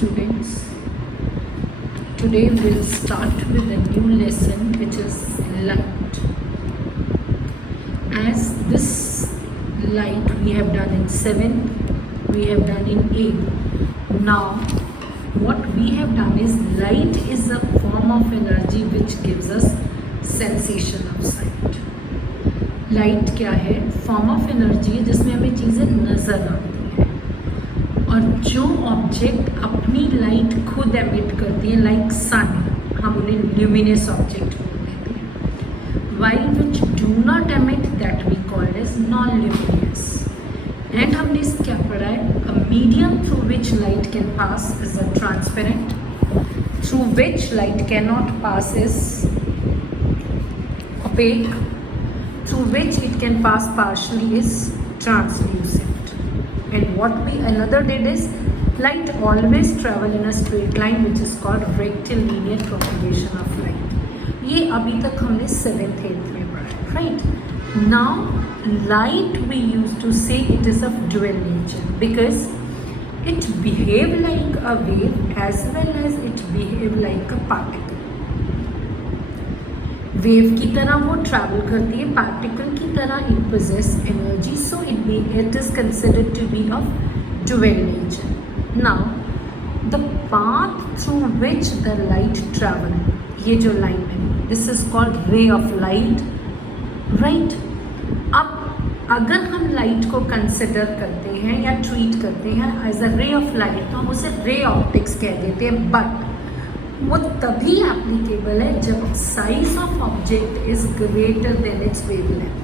students. Today we'll start with a new lesson which is light. As this light we have done in 7, we have done in 8. Now what we have done is light is a form of energy which gives us sensation of sight. Light क्या है? Form of energy है जिसमें हमें चीज़ें नज़र आती हैं और जो ऑब्जेक्ट अपनी लाइट खुद एमिट करती है, लाइक सन, हम उन्हें ल्यूमिनस ऑब्जेक्ट बोलते हैं. While which do not emit that we called as non luminous. And हमने इस क्या पढ़ा है? A medium through which light can pass is a transparent, through which light can not pass is opaque, through which it can pass partially is translucent. And what we another did is light always travel in a straight line which is called rectilinear propagation of light. ये अभी तक हमने 7th 8th में पढ़ा है, right? Now light we used to say it is of dual nature because it behave like a wave as well as it behave like a particle. Wave की तरह वो ट्रैवल करती है, पार्टिकल की तरह it possess energy, so it is considered to be of dual nature. Now the path through which the light travel, ये जो line है this is called ray of light, right? अब अगर हम लाइट को कंसिडर करते हैं या ट्रीट करते हैं एज अ रे ऑफ लाइट तो हम उसे रे ऑप्टिक्स कह देते हैं, बट वो तभी एप्लीकेबल है जब size of object is greater than its wavelength.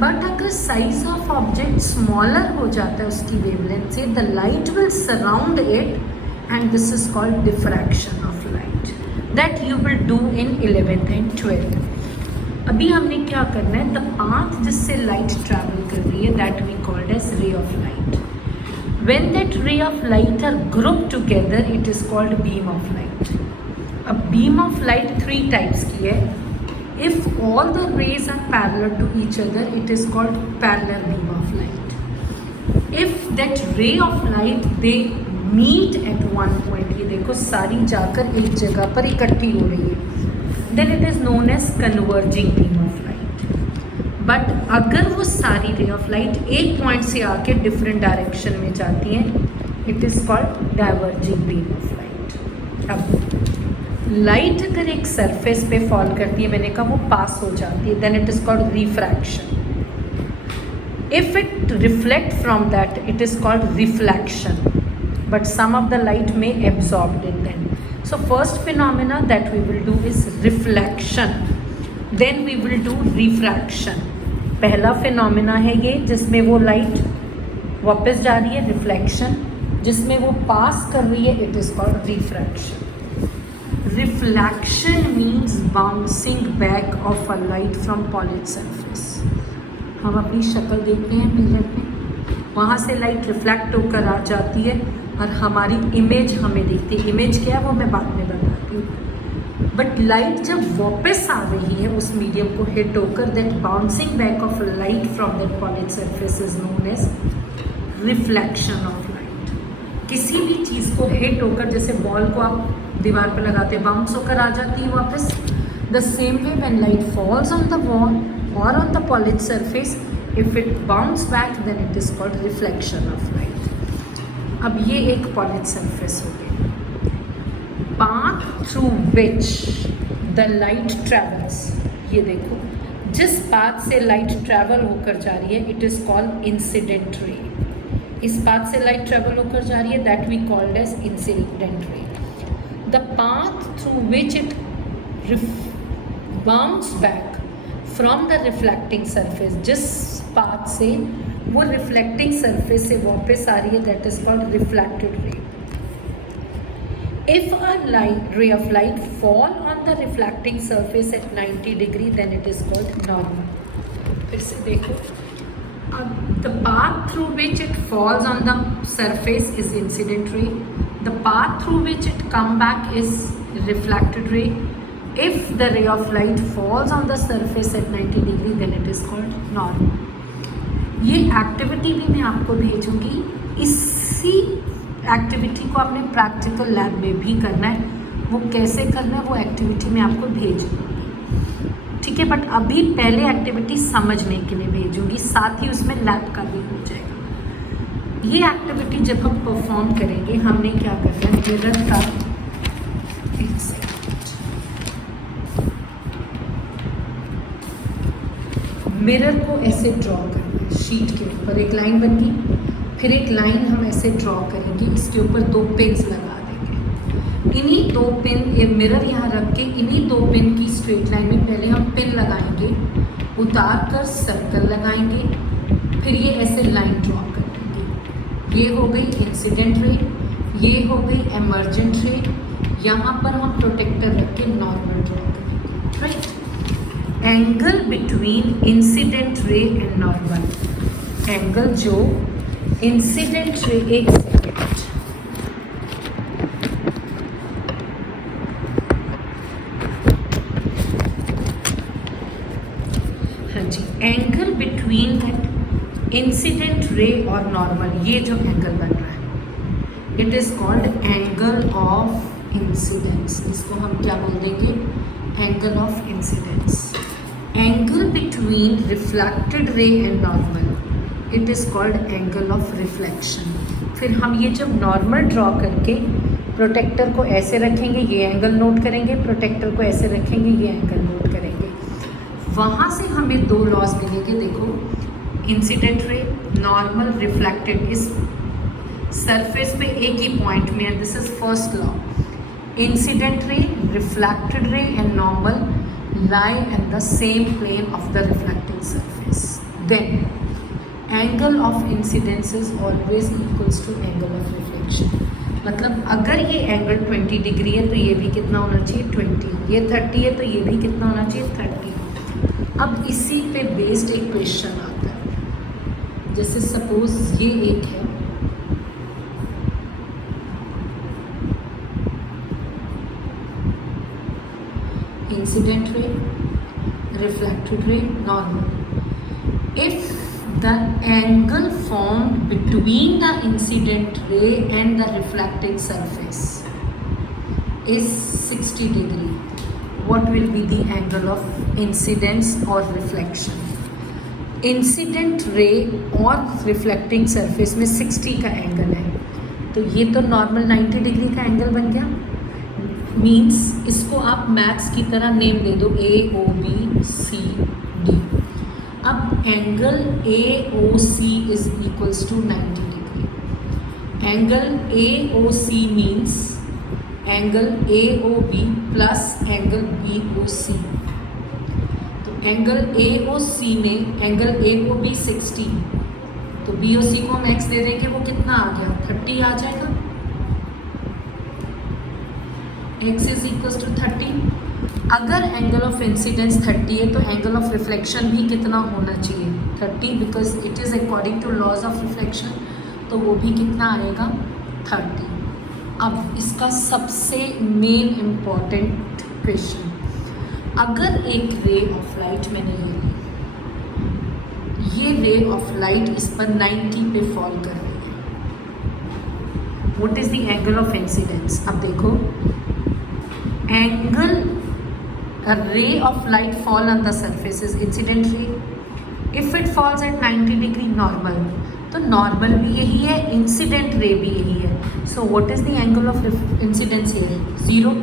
But अगर साइज ऑफ ऑब्जेक्ट स्मॉलर हो जाता है उसकी वेवलेंथ से, the light will surround it and this is called diffraction of light that you will do in 11th and 12th. अभी हमने क्या करना है? द पाथ जिससे लाइट ट्रैवल कर रही है that we called as ray of light. When that ray of light are grouped together, it is called beam of light. A beam of light 3 types की है. If all the rays are parallel to each other, it is called parallel beam of light. If that ray of light they meet at one point, ये देखो सारी जाकर एक जगह पर इकट्ठी हो रही है, then it is known as converging beam of light. But अगर वो सारी रे ऑफ लाइट एक पॉइंट से आके डिफरेंट डायरेक्शन में जाती हैं, it is called diverging beam of light. अब लाइट अगर एक सरफेस पे फॉल करती है, मैंने कहा वो पास हो जाती है, then it is called refraction. If it reflect from that it is called reflection, but some of the light में absorbed in then. So first phenomena that we will do is reflection, then we will do refraction. पहला phenomena है ये जिसमें वो light वापस जा रही है, रिफ्लेक्शन. जिसमें वो पास कर रही है, it is called refraction. Reflection means bouncing back of a light from polish surface. हम अपनी शक्ल देखते हैं मिरर में, वहाँ से लाइट रिफ्लेक्ट होकर आ जाती है और हमारी इमेज हमें दिखती है. इमेज क्या है वो मैं बाद में बताती हूँ. बट लाइट जब वापस आ रही है उस मीडियम को हिट होकर, that bouncing back of light from that polish surface is known as reflection of light. किसी भी चीज़ को हिट होकर, जैसे बॉल को आप दीवार पर लगाते हैं, बाउंस होकर आ जाती है वापस. The same way when light falls on the wall और on the polish surface, if it bounce back then it is called reflection of light. अब ये एक पॉलिश सरफेस हो गई. Path through which the light travels, ये देखो जिस path से लाइट ट्रैवल होकर जा रही है it is called incident ray. इस पाथ से लाइट ट्रैवल होकर जा रही है that we called as incident ray. The path through which it bounce back from the reflecting surface, जिस पाथ से वो रिफ्लेक्टिंग सरफेस से वापस आ रही है that is called reflected ray. If a ray of light fall on the reflecting surface at 90 degree, then it is called normal. फिर से देखो, the path through which it falls on the surface is incident ray. The path through which it come back is reflected ray. If the ray of light falls on the surface at 90 degree, then it is called normal. ये activity भी मैं आपको भेजूंगी. इसी activity को आपने practical lab में भी करना है। वो कैसे करना है वो एक्टिविटी मैं आपको भेज दूँगी, ठीक है। बट अभी पहले एक्टिविटी समझने के लिए भेजूँगी, साथ ही उसमें लैब का भी हो जाएगा। ये एक्टिविटी जब हम परफॉर्म करेंगे, हमने क्या करना है, मिरर का मिरर को ऐसे ड्रॉ करना है शीट के ऊपर। एक लाइन बन गई, फिर एक लाइन हम ऐसे ड्रॉ करेंगे, इसके ऊपर 2 पिन्स लगा देंगे। इन्हीं 2 पिन, ये मिरर यहाँ रख के इन्हीं 2 पिन की स्ट्रेट लाइन में पहले हम पिन लगाएंगे, उतार कर सर्कल लगाएंगे, फिर ये ऐसे लाइन ड्रॉ कर देंगे। ये हो गई इंसिडेंट रे, ये हो गई एमर्जेंट रे। यहाँ पर हम प्रोटेक्टर रख के नॉर्मल ड्रॉ करेंगे, right. Angle between incident ray and normal, angle जो इंसिडेंट रे, एक सेकेंड, हाँ जी, angle between that incident ray और नॉर्मल, ये जो एंगल बन रहा है, it is called angle of incidence. इसको हम क्या बोल देंगे, angle of incidence. Angle between reflected ray and normal, it is called angle of reflection. फिर हम ये जब नॉर्मल ड्रॉ करके प्रोटेक्टर को ऐसे रखेंगे, ये एंगल नोट करेंगे, प्रोटेक्टर को ऐसे रखेंगे, ये एंगल नोट करेंगे। वहाँ से हमें 2 लॉज मिलेंगे। देखो, इंसिडेंट रे, नॉर्मल, रिफ्लेक्टेड, इस सरफेस पे एक ही पॉइंट में है, this is first law. Incident ray, reflected ray and normal lie at the same plane of the reflecting surface. Then angle of incidence is always equals to angle of reflection. मतलब अगर ये angle 20 degree है तो ये भी कितना होना चाहिए, 20। ये 30 है तो ये भी कितना होना चाहिए, 30। अब इसी पे बेस्ड एक क्वेश्चन आता है। जैसे सपोज ये एक है, incident ray, reflected ray, normal. If the angle formed between the incident ray and the reflecting surface is 60 degree, what will be the angle of incidence or reflection? Incident ray और reflecting surface में 60 का angle है, तो ये तो normal 90 degree का angle बन गया। मीन्स इसको आप मैथ्स की तरह नेम दे दो, AOBCD। अब angle AOC is equals to 90 degree. Angle AOC means angle AOB plus angle BOC। तो एंगल AOC में एंगल AOB 60, तो BOC को हम x दे देंगे, वो कितना आ गया, 30 आ जाएगा। x is equal to 30। अगर एंगल ऑफ इंसिडेंस 30 है तो एंगल ऑफ रिफ्लेक्शन भी कितना होना चाहिए, 30, because it is according to laws of reflection, तो वो भी कितना आएगा, 30। अब इसका सबसे मेन इम्पॉर्टेंट क्वेश्चन, अगर एक रे ऑफ लाइट मैंने ये रे ऑफ लाइट इस पर 90 पे फॉल कर रही है, what is the angle of incidence. अब देखो, angle a ray of light fall on the surface is incident ray. If it falls at 90 degree normal, तो नॉर्मल भी यही है, इंसिडेंट रे भी यही है। So what is the angle of incidence here, 0,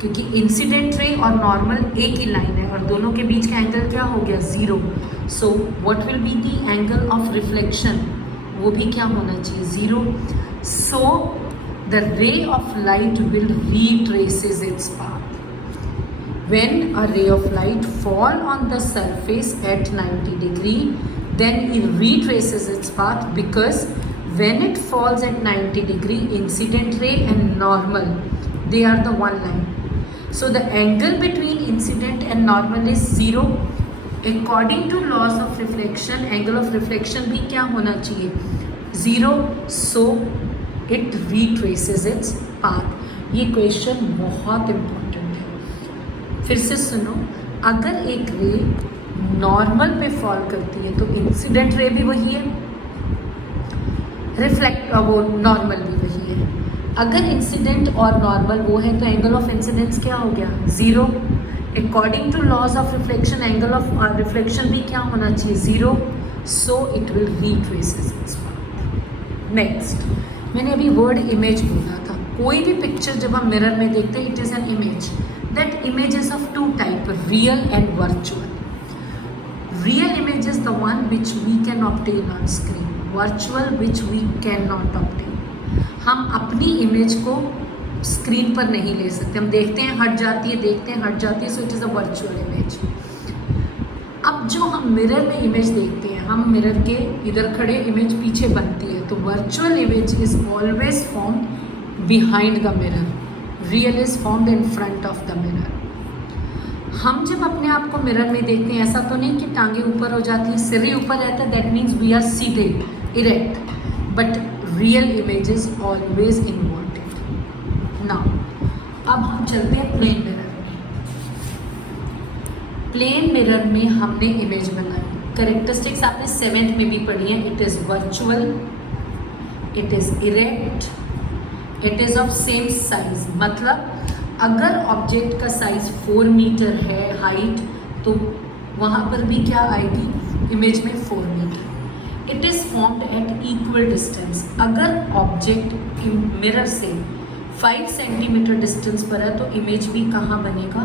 क्योंकि इंसिडेंट रे और normal एक ही लाइन है और दोनों के बीच का एंगल क्या हो गया, 0। So what will be the angle of reflection, वो भी क्या होना चाहिए, 0। सो द रे of light will retraces its path. When a ray of light fall on the surface at 90 degree, then it retraces its path, because when it falls at 90 degree, incident ray and normal, they are the one line. So the angle between incident and normal is 0. According to laws of reflection, angle of reflection भी क्या होना चाहिए, 0. So it retraces its path. ये question बहुत important है। फिर से सुनो, अगर एक रे नॉर्मल पे फॉल करती है तो इंसिडेंट रे भी वही है, रिफ्लेक्ट वो नॉर्मल भी वही है। अगर इंसिडेंट और नॉर्मल वो है तो एंगल ऑफ इंसिडेंस क्या हो गया, 0। According to laws of reflection angle of reflection भी क्या होना चाहिए, 0। So it will retraces its path. Next, मैंने अभी वर्ड इमेज बोला था। कोई भी पिक्चर जब हम मिरर में देखते हैं, it is an image. That image is of two type, real and virtual. Real image is the one which we can obtain on screen, virtual which we cannot obtain. हम अपनी image को screen पर नहीं ले सकते, हम देखते हैं हट जाती है, देखते हैं हट जाती है, so it is a virtual image. अब जो हम मिरर में इमेज देखते हैं, हम मिरर के इधर खड़े, इमेज पीछे बनती है, तो virtual image is always formed behind the mirror, real is formed in front of the mirror. हम जब अपने आप को मिरर में देखते हैं, ऐसा तो नहीं कि टांगे ऊपर हो जाती है, सिर ही ऊपर रहता है, दैट मीन्स वी आर सीधे, erect, but real image is always inverted. Now अब हम चलते हैं प्लेन मिरर में। प्लेन मिरर में हमने इमेज बनाई, करेक्टरिस्टिक्स आपने 7th में भी पढ़ी है। It is virtual, it is erect, it is of same size. मतलब अगर ऑब्जेक्ट का साइज 4 मीटर है हाइट, तो वहाँ पर भी क्या आएगी इमेज में, 4 metre. It is formed at equal distance. अगर ऑब्जेक्ट मिरर से 5 सेंटीमीटर डिस्टेंस पर है तो इमेज भी कहाँ बनेगा,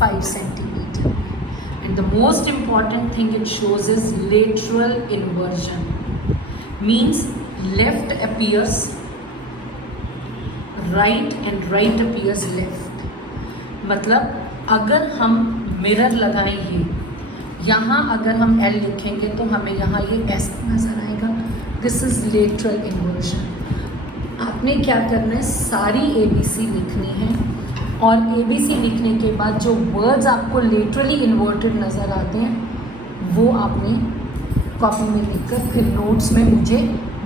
5 centimetre. And the most important thing it shows is lateral inversion, means left appears right and right appears left. मतलब अगर हम मिरर लगाएंगे, यहाँ अगर हम L लिखेंगे तो हमें यहाँ ये S नज़र आएगा। This is lateral inversion. आपने क्या करना है, सारी ABC लिखनी है, और ABC लिखने के बाद जो वर्ड्स आपको लेटरली इन्वर्टेड नज़र आते हैं वो आपने कॉपी में लिखकर फिर नोट्स में मुझे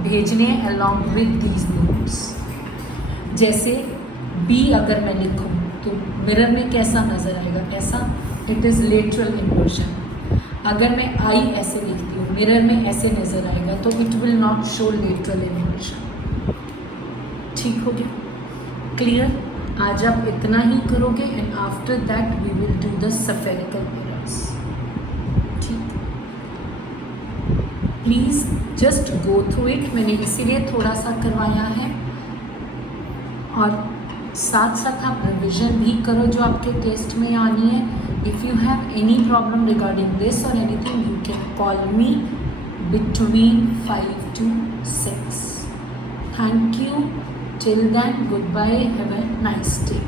भेजने हैं अलॉन्ग विद दीज नोट्स। जैसे B अगर मैं लिखूँ तो मिरर में कैसा नज़र आएगा, ऐसा, इट इज़ लेटरल इन्वर्जन। अगर मैं I ऐसे लिखती हूँ, मिरर में ऐसे नज़र आएगा, तो it will not show lateral inversion. ठीक हो गया, क्लियर? आज आप इतना ही करोगे and after that we will do the spherical mirrors. ठीक, please just go through it. मैंने इसीलिए थोड़ा सा करवाया है, और साथ साथ आप रिविजन भी करो जो आपके टेस्ट में आनी है। If you have any problem regarding this or anything, you can call me between 5 to 6. Thank you. Till then, goodbye. Have a nice day.